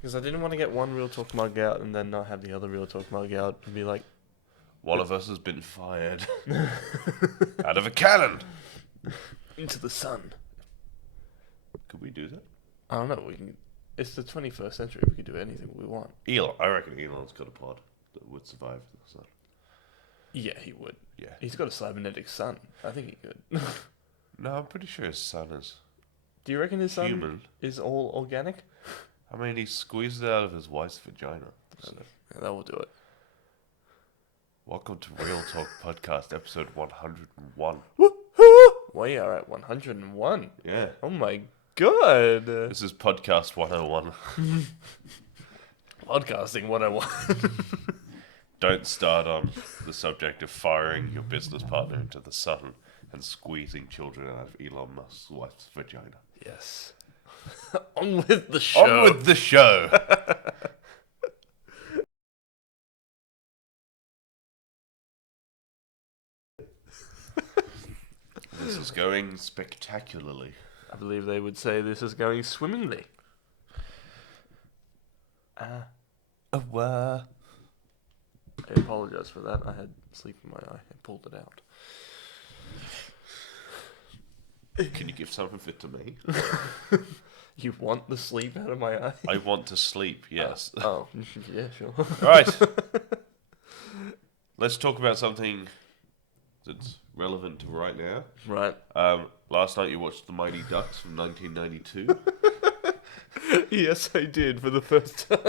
Because I didn't want to get one Real Talk mug out and then not have the other Real Talk mug out and be like, one of us has been fired out of a cannon. into the sun. Could we do that? I don't know. We can. It's the 21st century. We can do anything we want. Elon, I reckon Elon's got a pod that would survive the sun. Yeah, he would. Yeah. He's got a cybernetic sun. I think he could. No, I'm pretty sure his son is Do you reckon his son human. is all organic? I mean, he squeezed it out of his wife's vagina. So. Yeah, that will do it. Welcome to Real Talk Podcast, episode 101. We are at 101. Yeah. Oh my god. This is Podcast 101. Podcasting 101. Don't start on the subject of firing your business partner into the sun and squeezing children out of Elon Musk's wife's vagina. Yes. On with the show. On with the show. This is going spectacularly. I believe they would say this is going swimmingly. Wow. I apologize for that. I had sleep in my eye. I pulled it out. Can you give some of it to me? You want the sleep out of my eye? I want to sleep, yes. Oh, yeah, sure. Right. Let's talk about something that's relevant to right now. Right. Last night you watched The Mighty Ducks from 1992. Yes, I did for the first time.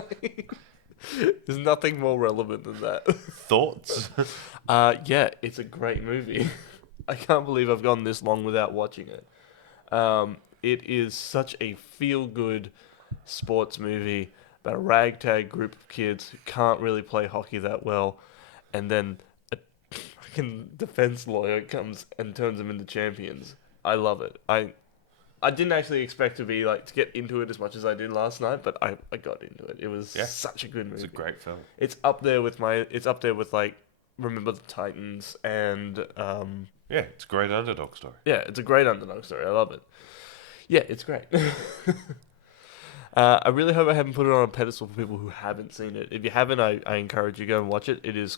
There's nothing more relevant than that. Thoughts? Yeah, it's a great movie. I can't believe I've gone this long without watching it. It is such a feel-good sports movie about a ragtag group of kids who can't really play hockey that well, and then a fucking defense lawyer comes and turns them into champions. I love it. I didn't actually expect to get into it as much as I did last night, but I got into it. It was such a good movie. It's a great film. It's up there with like Remember the Titans and Yeah, it's a great underdog story. yeah, it's a great underdog story. I love it. Yeah, it's great. I really hope I haven't put it on a pedestal for people who haven't seen it. If you haven't, I encourage you to go and watch it. It is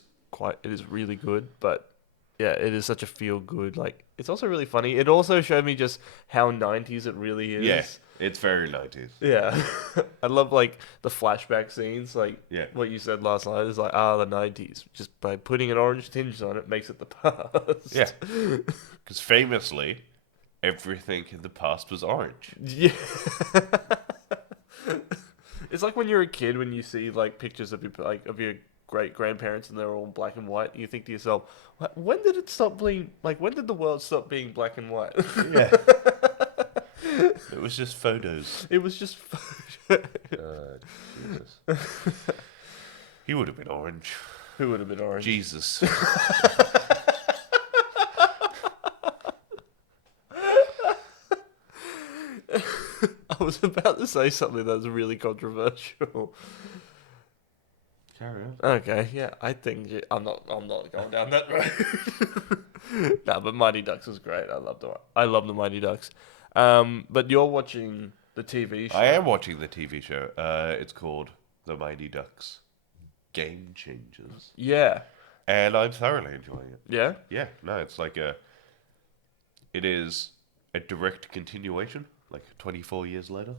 really good, but yeah, it is such a feel good. Like, it's also really funny. It also showed me just how 90s it really is. Yeah, it's very 90s. Yeah. I love like the flashback scenes, like Yeah. what you said last night is like, the 90s. Just by putting an orange tinge on it makes it the past. Yeah. Because famously, everything in the past was orange. Yeah. It's like when you're a kid when you see like pictures of your great grandparents and they're all black and white, and you think to yourself, when did it stop being when did the world stop being black and white? Yeah. It was just photos. It was just Jesus. He would have been orange. Who would have been orange? Jesus. I was about to say something that's really controversial. Carry on. Okay, yeah, I think I'm not going down that road. Nah, but Mighty Ducks was great. I love the Mighty Ducks. But you're watching the TV show. I am watching the TV show. It's called The Mighty Ducks Game Changers. Yeah. And I'm thoroughly enjoying it. Yeah? Yeah, no, it is a direct continuation, like 24 years later.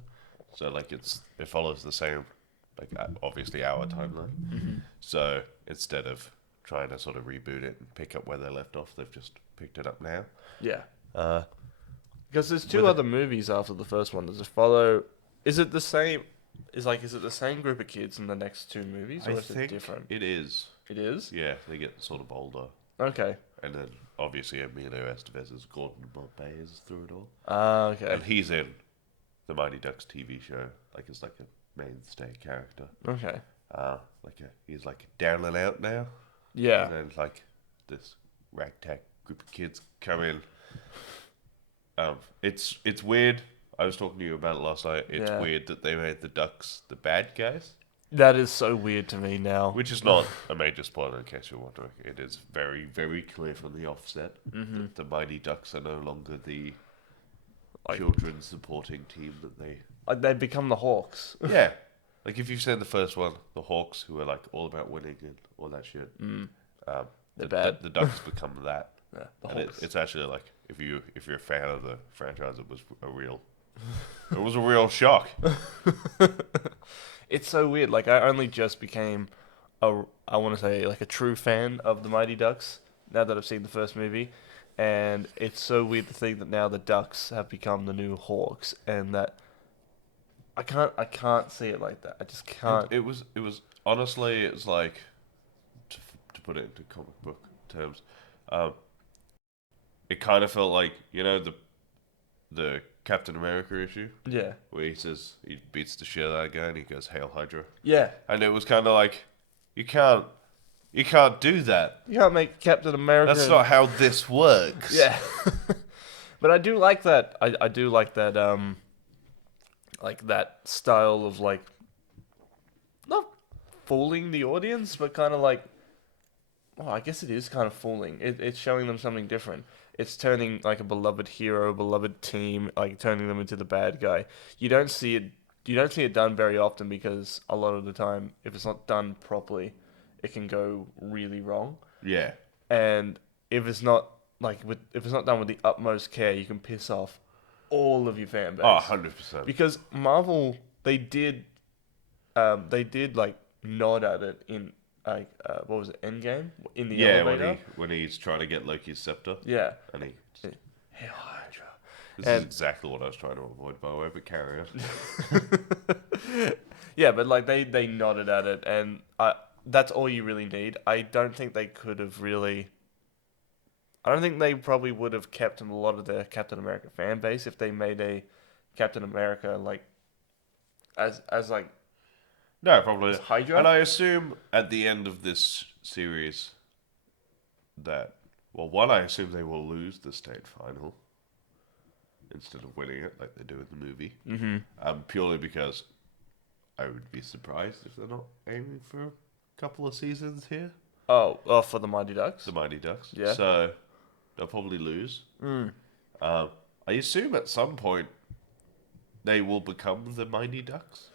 So like it follows the same, like obviously our timeline. Mm-hmm. So instead of trying to sort of reboot it and pick up where they left off, they've just picked it up now. Yeah. Uh, Because there's two other movies after the first one. Does it follow? Is it the same? Is it the same group of kids in the next two movies, or I is it think different? it is. It is. Yeah, they get sort of older. Okay. And then obviously Emilio Estevez's Gordon Bombay is through it all. Okay. And he's in the Mighty Ducks TV show, like as like a mainstay character. Okay. He's like down and out now. Yeah. And then like this ragtag group of kids come in. It's weird. I was talking to you about it last night. It's weird that they made the Ducks the bad guys. That is so weird to me now. Which is not a major spoiler in case you're wondering. It is very, very clear from the offset that the Mighty Ducks are no longer the children's supporting team that they... They become the Hawks. Yeah. Like if you've seen the first one, the Hawks, who are like all about winning and all that shit. They're bad. The Ducks become that. Yeah, the And Hawks. it's actually like if you're a fan of the franchise, it was a real shock. It's so weird. Like I only just became I want to say like a true fan of the Mighty Ducks now that I've seen the first movie, and it's so weird to think that now the Ducks have become the new Hawks, and that I can't see it like that. I just can't. It was honestly, it's like to put it into comic book terms, it kind of felt like the Captain America issue Yeah, where he says he beats the shit out of that guy and he goes Hail Hydra, yeah. and it was kind of like you can't do that. You can't make Captain America. That's not how this works. Yeah, but I do like that. I do like that. Like that style of like not fooling the audience, but kind of like. Well, I guess it is kind of fooling. It's showing them something different. It's turning like a beloved hero, a beloved team, like turning them into the bad guy. You don't see it. You don't see it done very often because a lot of the time, if it's not done properly, it can go really wrong. Yeah. And if it's not if it's not done with the utmost care, you can piss off all of your fan base. Oh, 100%. Because Marvel, they did like nod at it in like what was it, Endgame in the elevator. when he's trying to get Loki's scepter. Yeah. And he. Hail Hydra. This is exactly what I was trying to avoid, by the way, but carry on. Yeah, but like they nodded at it, and that's all you really need. I don't think they could have really. I don't think they probably would have kept a lot of their Captain America fan base if they made a Captain America like as like No, probably. as Hydra. And I assume at the end of this series that, well, one, I assume they will lose the state final instead of winning it like they do in the movie. Mm-hmm. Purely because I would be surprised if they're not aiming for a couple of seasons here. Oh, for the Mighty Ducks. The Mighty Ducks. Yeah. So they'll probably lose. I assume at some point they will become the Mighty Ducks.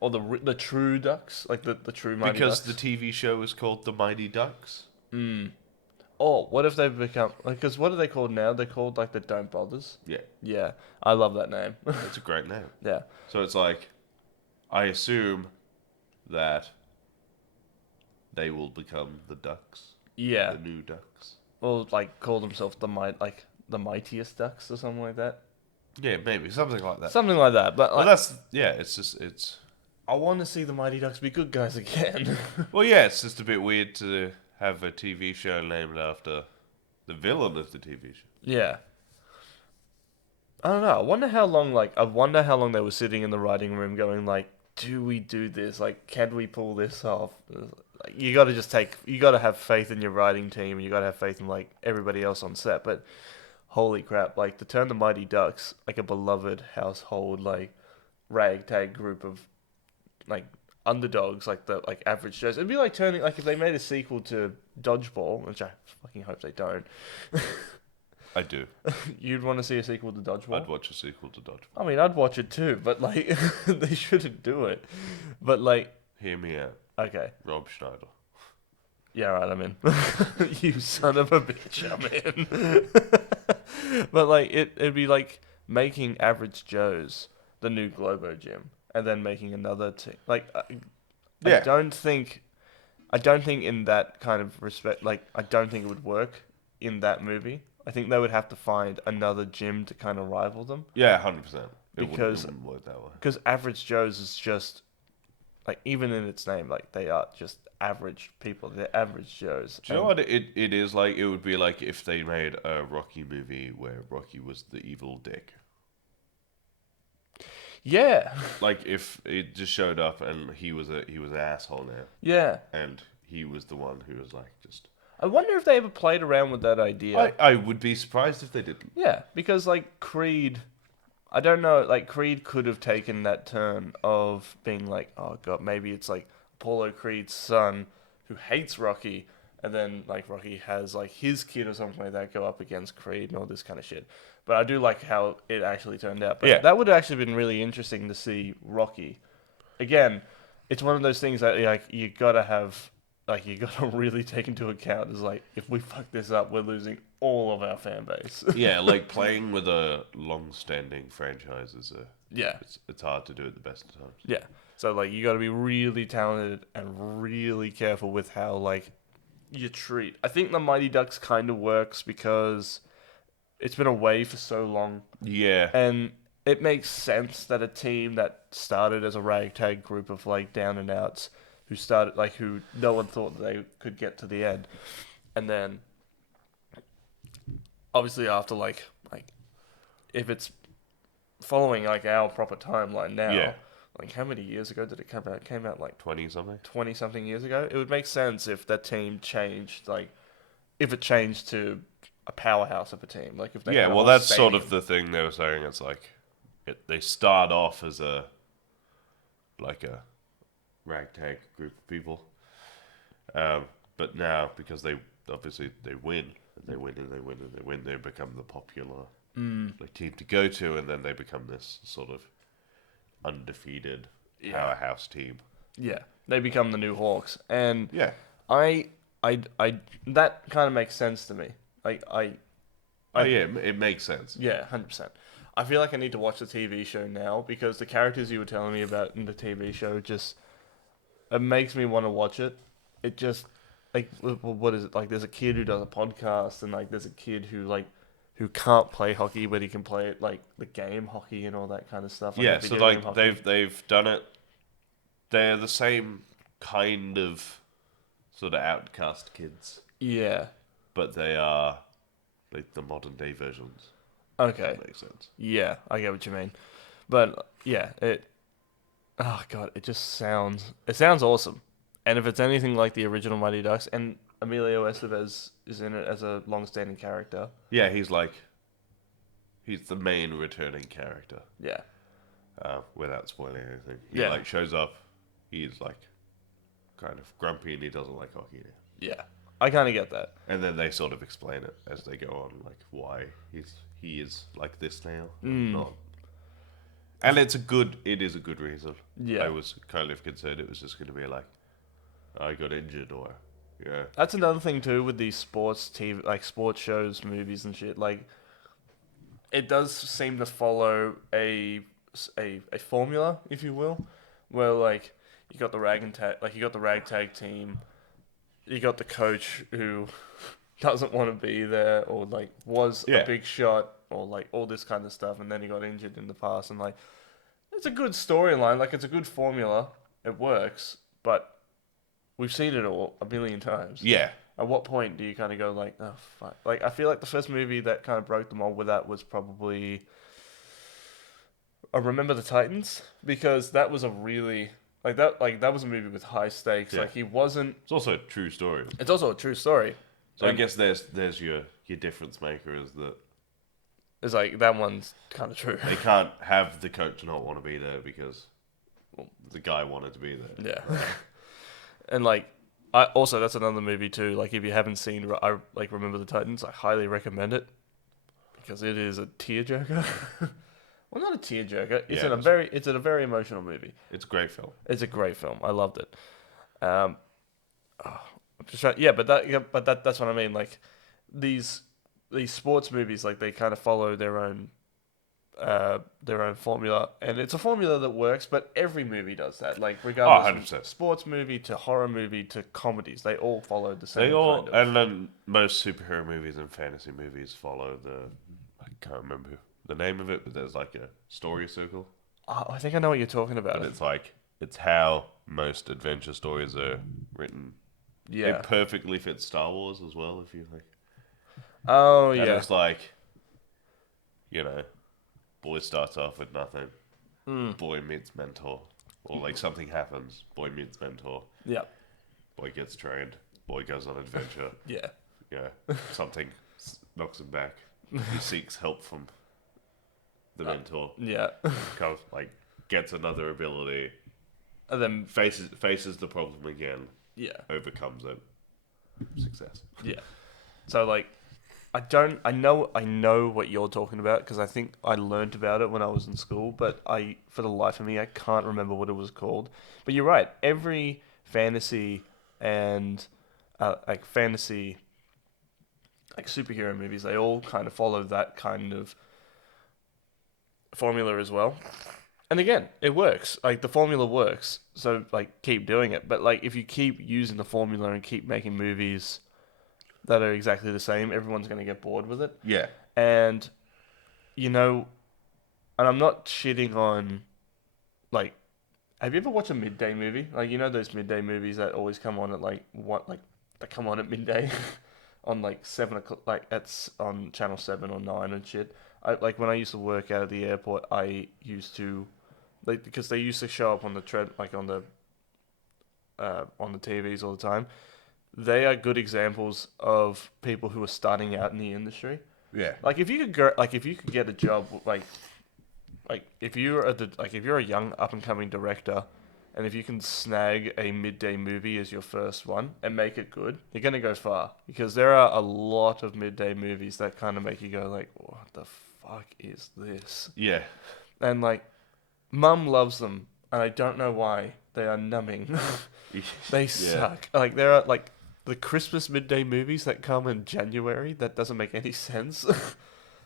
Or the true Ducks, like the true Mighty Because Ducks. the TV show is called The Mighty Ducks. Or what if they've become like? Because what are they called now? They're called like the Don't Bothers. Yeah. Yeah, I love that name. It's a great name. Yeah. So it's like, I assume that they will become the Ducks. Yeah. The new Ducks. Or like call themselves the Mightiest Ducks or something like that. Yeah, maybe. Something like that. Something like that. But Well, like, it's... I want to see the Mighty Ducks be good guys again. Well, yeah, it's just a bit weird to have a TV show named after the villain of the TV show. Yeah. I don't know. I wonder how long they were sitting in the writing room going like, do we do this? Like, can we pull this off? Like, you got to have faith in your writing team. You got to have faith in like everybody else on set. But holy crap, like to turn the Mighty Ducks, like a beloved household, like ragtag group of like underdogs, like the like average Joes. It'd be like turning like if they made a sequel to Dodgeball, which I fucking hope they don't. I do. You'd want to see a sequel to Dodgeball? I'd watch a sequel to Dodgeball. I mean, I'd watch it too, but like they shouldn't do it. But like, Hear me out. okay, Rob Schneider. yeah, right, I'm in. You son of a bitch, I'm in. But like, it'd be like making Average Joe's the new Globo Gym, and then making another team. Like, Yeah. I don't think in that kind of respect, like, I don't think it would work in that movie. I think they would have to find another gym to kind of rival them. Yeah, 100%. Because- it wouldn't work that way. Because Average Joe's is just, like, even in its name, like, they are just average people. They're Average Joe's. Do you know what it is like? It would be like if they made a Rocky movie where Rocky was the evil dick. Yeah. Like if it just showed up and he was an asshole now, Yeah. and he was the one who was like just. I wonder if they ever played around with that idea. I would be surprised if they didn't. Yeah, because like Creed, I don't know, like Creed could have taken that turn of being like, oh god, maybe it's like Apollo Creed's son who hates Rocky, and then like Rocky has like his kid or something like that go up against Creed and all this kind of shit. But I do like how it actually turned out. But Yeah. that would have actually been really interesting to see Rocky. Again, it's one of those things that like you gotta have, like you gotta really take into account is like if we fuck this up, we're losing all of our fan base. Yeah, like playing with a long-standing franchise is a Yeah, it's hard to do at the best of times. yeah. So like you gotta be really talented and really careful with how like you treat. I think the Mighty Ducks kind of works because it's been away for so long, Yeah, and it makes sense that a team that started as a ragtag group of like down and outs who no one thought they could get to the end, and then obviously after like if it's following like our proper timeline now, yeah, like how many years ago did it come out? It came out like 20 something. 20 something years ago. It would make sense if that team changed, like if it changed to a powerhouse of a team, like if they Yeah, had a well, whole that's sort of stadium. the thing they were saying. It's like they start off as a ragtag group of people, but now because they obviously they win and they win and they win and they win, they become the popular like team to go to, and then they become this sort of undefeated Yeah. powerhouse team. Yeah, they become the new Hawks, and Yeah, I, I that kind of makes sense to me. Like oh yeah, it makes sense. yeah, 100%. I feel like I need to watch the TV show now because the characters you were telling me about in the TV show just it makes me want to watch it. It just like what is it like? There's a kid who does a podcast, and like there's a kid who can't play hockey, but he can play it like the game hockey and all that kind of stuff. Like Yeah, the so video game like hockey. they've done it. They're the same kind of sort of outcast kids, Yeah. but they are like the modern day versions. Okay. That makes sense. Yeah, I get what you mean. But yeah, it oh god, it sounds awesome. And if it's anything like the original Mighty Ducks and Emilio Estevez is in it as a long-standing character. Yeah, he's the main returning character. Yeah. Without spoiling anything, he Yeah. like shows up. He's like kind of grumpy and he doesn't like hockey. Yeah. I kind of get that. And then they sort of explain it as they go on, like why he is like this now, Mm. not. And it is a good reason. Yeah. I was kind of concerned it was just going to be like, I got injured or, yeah. That's another thing too with these sports TV, like sports shows, movies and shit. Like, it does seem to follow a formula, if you will, where like you got the ragtag team, you got the coach who doesn't want to be there or like was Yeah. a big shot or like all this kind of stuff, and then he got injured in the past, and like it's a good storyline, like it's a good formula, it works, but we've seen it all a million times. Yeah. At what point do you kind of go like, oh fuck? Like I feel like the first movie that kind of broke the mold with that was probably I Remember the Titans, because that was a really that was a movie with high stakes. Yeah. Like he wasn't. It's also a true story. It's also a true story. So I And guess there's your difference maker is that it's like that one's kind of true. they can't have the coach not want to be there because the guy wanted to be there. Yeah. And like I also that's another movie too. Like if you haven't seen I like Remember the Titans, I highly recommend it because it is a tearjerker. Well, not a tearjerker. It's Yeah, it's in a very emotional movie. It's a great film. It's a great film. I loved it. Oh, I'm just trying, yeah, but that's what I mean. Like these sports movies, like they kind of follow their own formula, and it's a formula that works. But every movie does that. Like regardless, 100%. of sports movie to horror movie to comedies, they all follow the same. They all, kind of. and then most superhero movies and fantasy movies follow I can't remember the name of it, but there's like a story circle. Oh, I think I know what you're talking about. And it's how most adventure stories are written. Yeah. It perfectly fits Star Wars as well, if you like. Oh And yeah. it's like, boy starts off with nothing. Boy meets mentor. Or like something happens, boy meets mentor. Yeah. Boy gets trained. Boy goes on adventure. Yeah. Something knocks him back. He seeks help from the mentor. Yeah. Comes gets another ability. And then Faces the problem again. yeah. Overcomes it. Success. Yeah. So like I know what you're talking about because I think I learnt about it when I was in school, but for the life of me, I can't remember what it was called. But you're right. Every fantasy and like fantasy, like superhero movies, they all kind of follow that kind of formula as well. And again, it works. Like the formula works, so like keep doing it. But like if you keep using the formula and keep making movies that are exactly the same, everyone's going to get bored with it. Yeah. And you know, and I'm not shitting on like. Have you ever watched a midday movie? Like those midday movies that always come on at like what like that come on at midday on like 7 o'clock, like on channel 7 or 9 and shit. I like when I used to work out at the airport. I used to like because they used to show up on the like on the TVs all the time. They are good examples of people who are starting out in the industry. Yeah. Like if you could get a job if you're a young up and coming director, and if you can snag a midday movie as your first one and make it good, you're gonna go far because there are a lot of midday movies that kind of make you go like, what the fuck is this? Yeah. And like, Mum loves them, and I don't know why. They are numbing. They suck. Like there are like the Christmas midday movies that come in January that doesn't make any sense.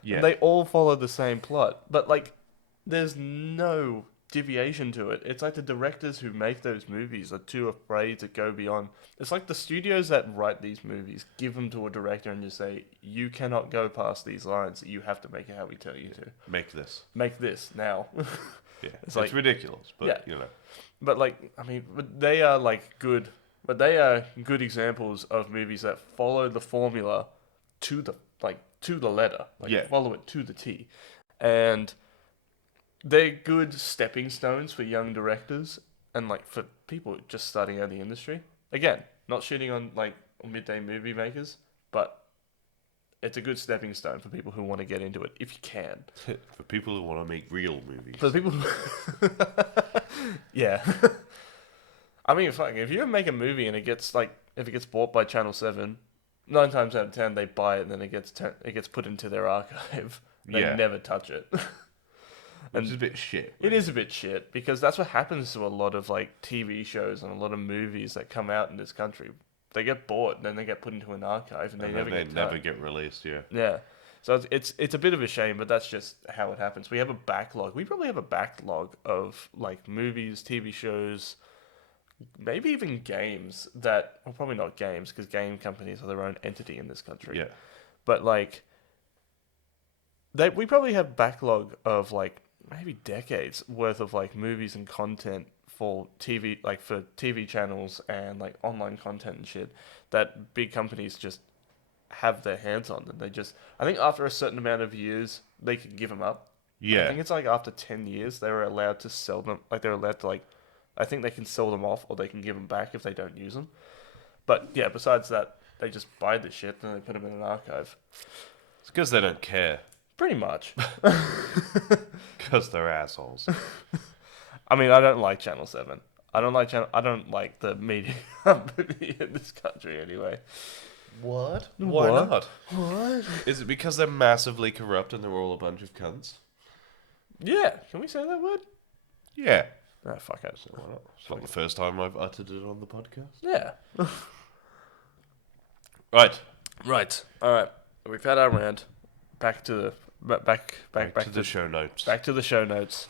Yeah. And they all follow the same plot, but like there's no deviation to it. It's like the directors who make those movies are too afraid to go beyond. It's like the studios that write these movies give them to a director and just say, you cannot go past these lines. You have to make it how we tell you to. Make this. Make this now. Yeah. It's It's ridiculous, but yeah. But like, I mean, but they are good examples of movies that follow the formula to the letter. Like follow it to the T. And they're good stepping stones for young directors and like for people just starting out in the industry. Again, not shitting on like midday movie makers, but it's a good stepping stone for people who want to get into it if you can. For people who want to make real movies. For the people yeah. I mean, if you make a movie and if it gets bought by Channel 7, 9 times out of 10 they buy it and then it gets put into their archive. They never touch it. Which is a bit shit. Right? It is a bit shit because that's what happens to a lot of like TV shows and a lot of movies that come out in this country. They get bought and then they get put into an archive and they never get released. Yeah. Yeah. So it's a bit of a shame, but that's just how it happens. We have a backlog. We probably have a backlog of like movies, TV shows, maybe even games that, well, probably not games because game companies are their own entity in this country. Yeah. But like, we probably have backlog of like maybe decades worth of like movies and content for TV, like for TV channels and like online content and shit that big companies just have their hands on. And I think after a certain amount of years, they can give them up. Yeah. I think it's like after 10 years, they were allowed to sell them. Like they're allowed to I think they can sell them off or they can give them back if they don't use them. But yeah, besides that, they just buy the shit and they put them in an archive. It's because they don't care. Pretty much. Because they're assholes. I mean, I don't like Channel 7. I don't like the media company in this country anyway. What? Why not? What? Is it because they're massively corrupt and they're all a bunch of cunts? Yeah. Can we say that word? Yeah. No, fuck it. So why not? It's not the first time I've uttered it on the podcast. Yeah. Right. All right. We've had our rant. Back to the show notes. Back to the show notes.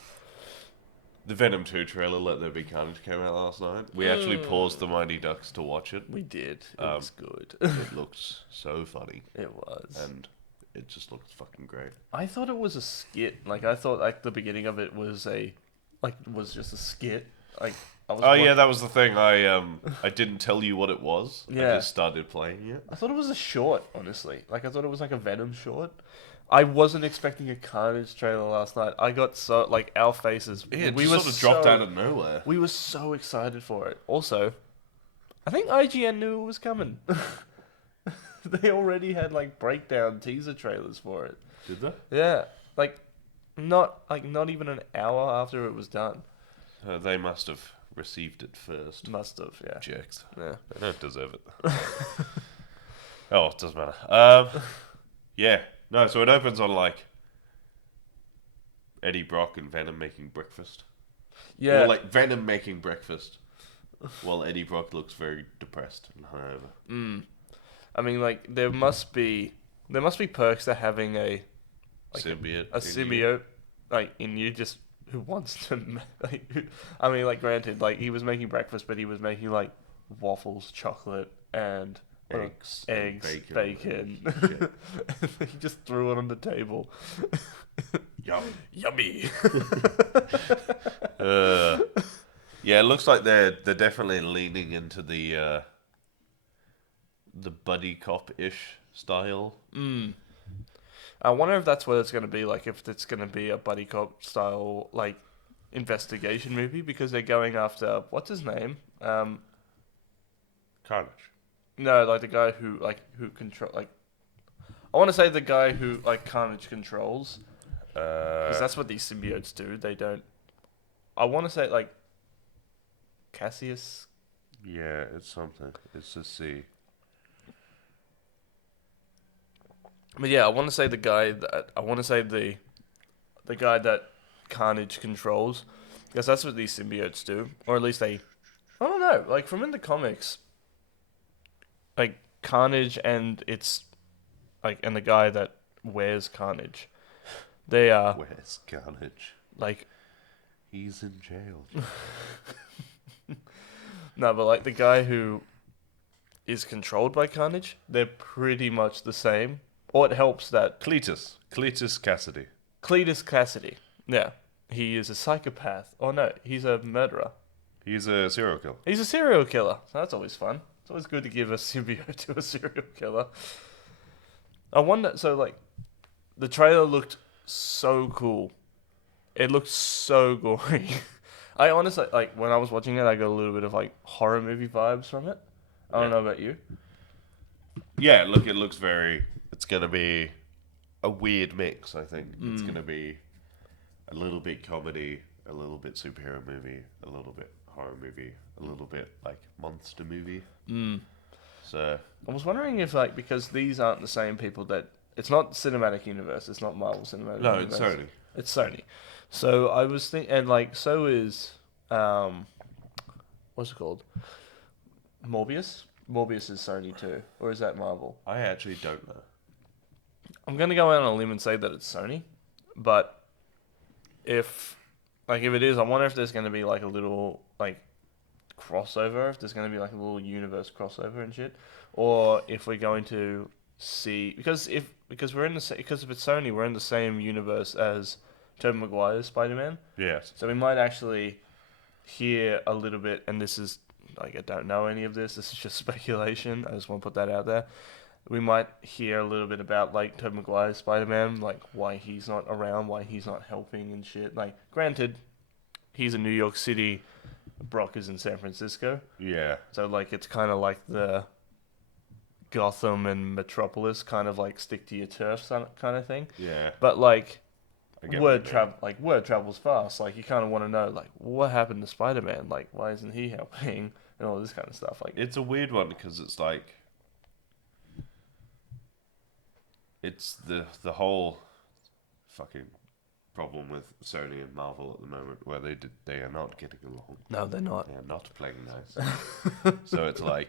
The Venom 2 trailer, Let There Be Carnage, came out last night. We actually paused the Mighty Ducks to watch it. We did. It was good. It looked so funny. It was. And it just looked fucking great. I thought it was a skit. Like, I thought, like, the beginning of it was just a skit. Like, yeah, that was the thing. I didn't tell you what it was. Yeah. I just started playing it. I thought it was a short, honestly. Like, I thought it was like a Venom short. I wasn't expecting a Carnage trailer last night. I got so, like, our faces. Yeah, we sort of dropped out of nowhere. We were so excited for it. Also, I think IGN knew it was coming. They already had, like, breakdown teaser trailers for it. Did they? Yeah. Not even an hour after it was done. They must have received it first. Must have, yeah. Jerks. Yeah. They don't deserve it. Oh, it doesn't matter. Yeah. No, so it opens on like Eddie Brock and Venom making breakfast. Or Yeah. like Venom making breakfast while Eddie Brock looks very depressed and hungover. Mm. I mean, like there must be perks to having like Symbiote a in you. symbiote like in you just who wants to I mean, like, granted, like, he was making breakfast, but he was making like waffles, chocolate, and Eggs and eggs, bacon. and shit. He just threw it on the table. Yum. Yummy. Uh, yeah, it looks like they're definitely leaning into the buddy cop ish style. Mm. I wonder if that's what it's going to be like, if it's going to be a buddy cop style, like, investigation movie, because they're going after, what's his name? Carnage. No, like the guy who control, like, I want to say the guy who, like, Carnage controls, because that's what these symbiotes do. They don't. I want to say, like, Cassius. Yeah, it's something. It's a C. But yeah, I want to say the guy that Carnage controls, because that's what these symbiotes do, or at least they. I don't know. Like, from in the comics, like, Carnage and the guy that wears Carnage, they are Where's Carnage? like. He's in jail. No, but like the guy who is controlled by Carnage, they're pretty much the same. Or it helps that Cletus Cassidy. Cletus Cassidy, yeah, he is a psychopath. Oh no, he's a murderer. He's a serial killer. He's a serial killer. So that's always fun. It's always good to give a symbiote to a serial killer. I wonder. So, like, the trailer looked so cool. It looked so gory. I honestly, like, when I was watching it, I got a little bit of like horror movie vibes from it. I don't know about you. Yeah, look, it looks very. It's gonna be a weird mix. I think it's gonna be a little bit comedy, a little bit superhero movie, a little bit horror movie, a little bit like monster movie. So I was wondering if, like, because these aren't the same people that it's not cinematic universe, it's not Marvel cinematic no, universe. it's Sony. It's Sony. So I was thinking, and like, so is what's it called? Morbius. Morbius is Sony too, or is that Marvel? I actually don't know. I'm gonna go out on a limb and say that it's Sony, but if if it is, I wonder if there's gonna be like a little like crossover. If there's gonna be like a little universe crossover and shit, or if we're going to see because we're in because if it's Sony, we're in the same universe as Tobey Maguire's Spider-Man. Yes. So we might actually hear a little bit, and this is like, I don't know any of this. This is just speculation. I just want to put that out there. We might hear a little bit about like Tobey Maguire's Spider-Man, like why he's not around, why he's not helping and shit. Like, granted, he's in New York City, Brock is in San Francisco, Yeah. so like it's kind of like the Gotham and Metropolis kind of like stick to your turf kind of thing. Yeah. But like I get what you mean. word travels fast. Like, you kind of want to know, like, what happened to Spider-Man? Like, why isn't he helping and all this kind of stuff? Like, It's a weird one because it's like it's the whole fucking problem with Sony and Marvel at the moment, where they are not getting along. no, they're not. They are not playing nice. So it's like,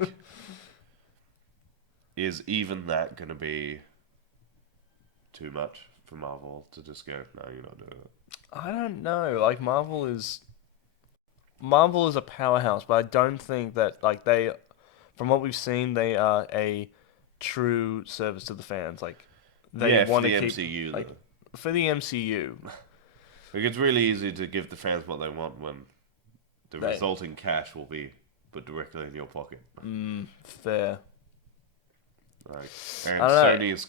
is even that going to be too much for Marvel to just go, no, you're not doing it? I don't know. Like, Marvel is a powerhouse, but I don't think that, like, from what we've seen, they are a true service to the fans. Like, they for want the to keep MCU, like though. for the MCU. Like, it's really easy to give the fans what they want when the They- resulting cash will be put directly in your pocket. Fair. Like, and I don't know. Sony's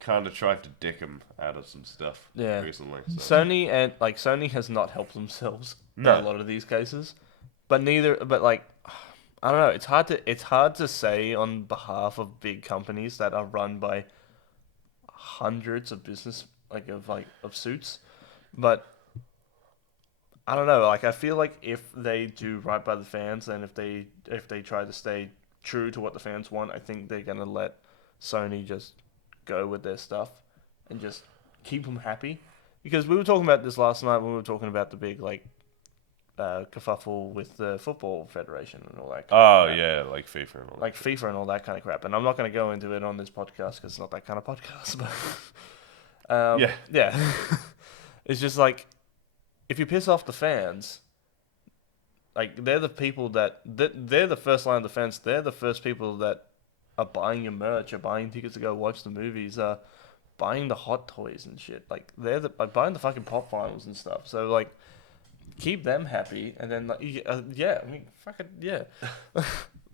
kind of tried to dick them out of some stuff Yeah. recently. So. Sony has not helped themselves No. in a lot of these cases, but like, I don't know. It's hard to say on behalf of big companies that are run by hundreds of business of suits, but I don't know. Like, I feel like if they do right by the fans, and if they try to stay true to what the fans want, I think they're gonna let Sony just go with their stuff and just keep them happy. Because we were talking about this last night when we were talking about the big kerfuffle with the football federation and all that. Oh yeah, like FIFA and all. Like FIFA and all that kind of crap. And I'm not going to go into it on this podcast because it's not that kind of podcast. But yeah, it's just like if you piss off the fans, like they're the people they're the first line of defense. They're the first people that are buying your merch, are buying tickets to go watch the movies, buying the hot toys and shit. Like they're buying the fucking pop vinyls and stuff. So like, keep them happy, and then like, yeah, I mean, fucking yeah.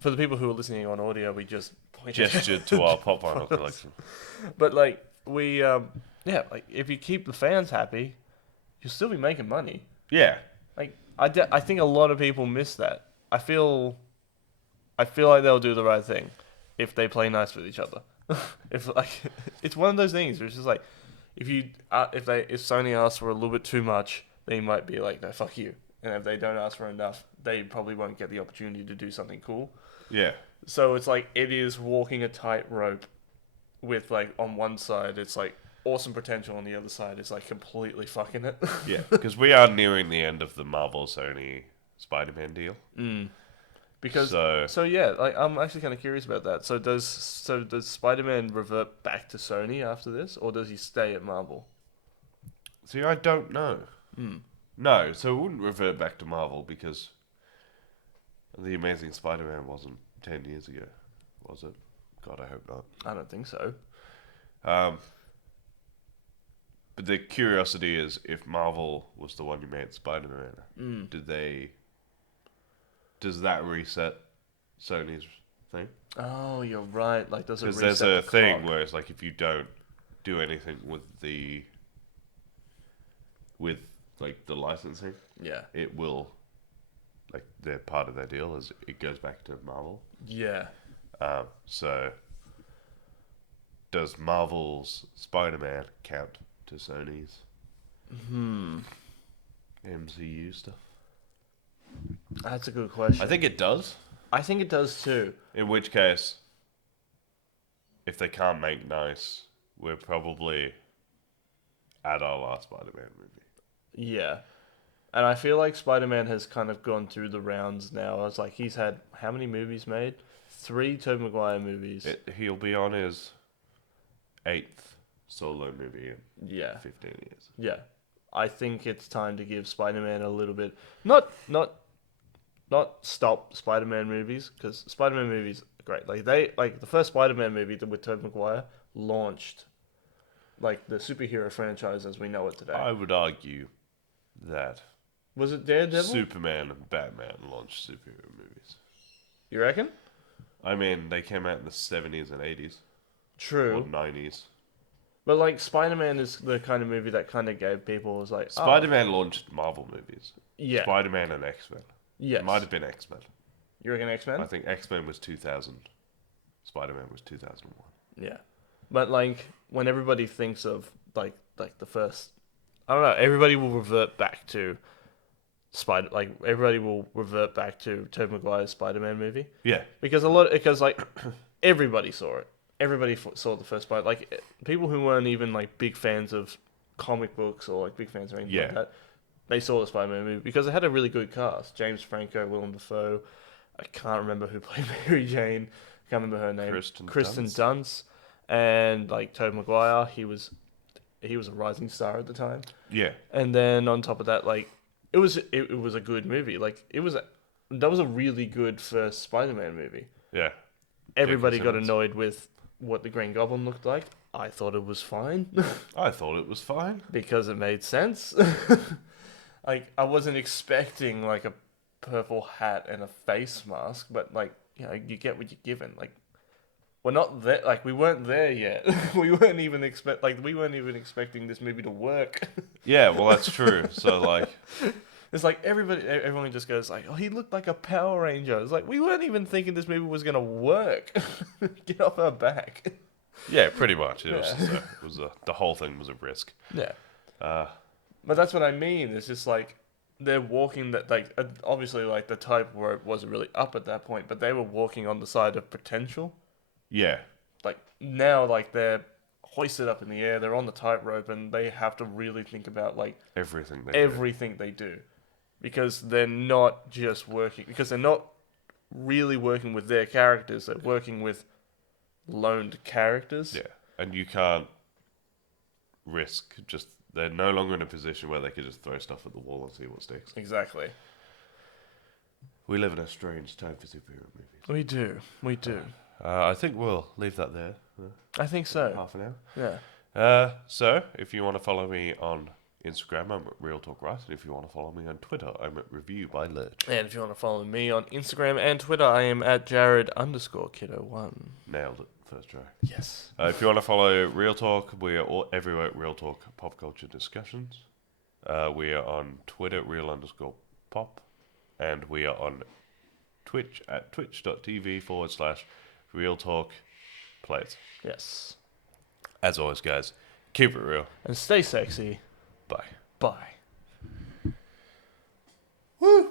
For the people who are listening on audio, we just gestured to our pop vinyl collection. But like yeah, like if you keep the fans happy, you'll still be making money. Yeah. Like I think a lot of people miss that. I feel like they'll do the right thing if they play nice with each other. If like it's one of those things where it's just like if Sony asks for a little bit too much, they might be like, no, fuck you. And if they don't ask for enough, they probably won't get the opportunity to do something cool. Yeah. So it's like it is walking a tightrope with like on one side it's like awesome potential, on the other side it's like completely fucking it. Yeah, because we are nearing the end of the Marvel Sony Spider-Man deal. Because so yeah, like I'm actually kind of curious about that. So does Spider-Man revert back to Sony after this, or does he stay at Marvel? See, I don't know. No, so it wouldn't revert back to Marvel because The Amazing Spider-Man wasn't 10 years ago, was it? God, I hope not. I don't think so. But the curiosity is, if Marvel was the one who made Spider-Man, does that reset Sony's thing? Oh, you're right. Like, does it reset Because there's a the thing clock? where it's like, if you don't do anything with the licensing, Yeah. it will, like, they're part of their deal is it goes back to Marvel. Yeah. So does Marvel's Spider-Man count to Sony's MCU stuff? That's a good question. I think it does. I think it does too. In which case, if they can't make nice, we're probably at our last Spider-Man movie. Yeah. And I feel like Spider-Man has kind of gone through the rounds now. It's like he's had how many movies made? 3 Tobey Maguire movies. He'll be on his 8th solo movie in 15 years. Yeah. I think it's time to give Spider-Man a little bit not stop Spider-Man movies, because Spider-Man movies are great. Like the first Spider-Man movie with Tobey Maguire launched like the superhero franchise as we know it today. I would argue that Was it Daredevil? Superman and Batman launched superhero movies. You reckon? I mean, they came out in the 70s and 80s. True. Or 90s. But like Spider-Man is the kind of movie that kind of gave people was like Spider-Man launched Marvel movies. Yeah. Spider-Man and X-Men. Yes. It might have been X-Men. You reckon X-Men? I think X-Men was 2000. Spider-Man was 2001. Yeah. But like when everybody thinks of like the first, I don't know, everybody will revert back to everybody will revert back to Tobey Maguire's Spider-Man movie. Yeah. Because like everybody saw it. Everybody saw the first Spider. Like people who weren't even like big fans of comic books or like big fans or anything like that, they saw the Spider-Man movie because it had a really good cast. James Franco, Willem Dafoe. I can't remember who played Mary Jane. I can't remember her name. Kristen Dunst. And like Tobey Maguire, he was a rising star at the time. Yeah. And then on top of that, like it was a good movie. Like that was a really good first Spider-Man movie. Yeah. Everybody got annoyed with what the Green Goblin looked like. I thought it was fine. I thought it was fine. Because it made sense. Like, I wasn't expecting, like, a purple hat and a face mask, but, like, you know, you get what you're given. Like, we're not there, like, we weren't there yet. we weren't even expecting this movie to work. Yeah, well, that's true. So, like... It's like everyone just goes like, oh, he looked like a Power Ranger. It's like, we weren't even thinking this movie was going to work. Get off our back. Yeah, pretty much. The whole thing was a risk. Yeah. But that's what I mean. It's just like, they're walking that, like, obviously, like, the tightrope wasn't really up at that point, but they were walking on the side of potential. Yeah. Like, now, like, they're hoisted up in the air. They're on the tightrope, and they have to really think about like everything they do, because they're not just working. Because they're not really working with their characters. They're working with loaned characters. Yeah, and you can't risk just. They're no longer in a position where they can just throw stuff at the wall and see what sticks. Exactly. We live in a strange time for superhero movies. We do. We do. I think we'll leave that there. I think so. Half an hour. Yeah. So, if you want to follow me on Instagram, I'm at Real Talk Right, and if you want to follow me on Twitter, I'm at Review by Lurch. And if you want to follow me on Instagram and Twitter, I am at Jared_kiddo1. Nailed it, first try. Yes. If you want to follow Real Talk, we are all everywhere at Real Talk Pop Culture Discussions. We are on Twitter, Real_Pop, and we are on Twitch at twitch.tv/Real Talk Plays. Yes. As always, guys, keep it real. And stay sexy. Bye. Bye. Woo!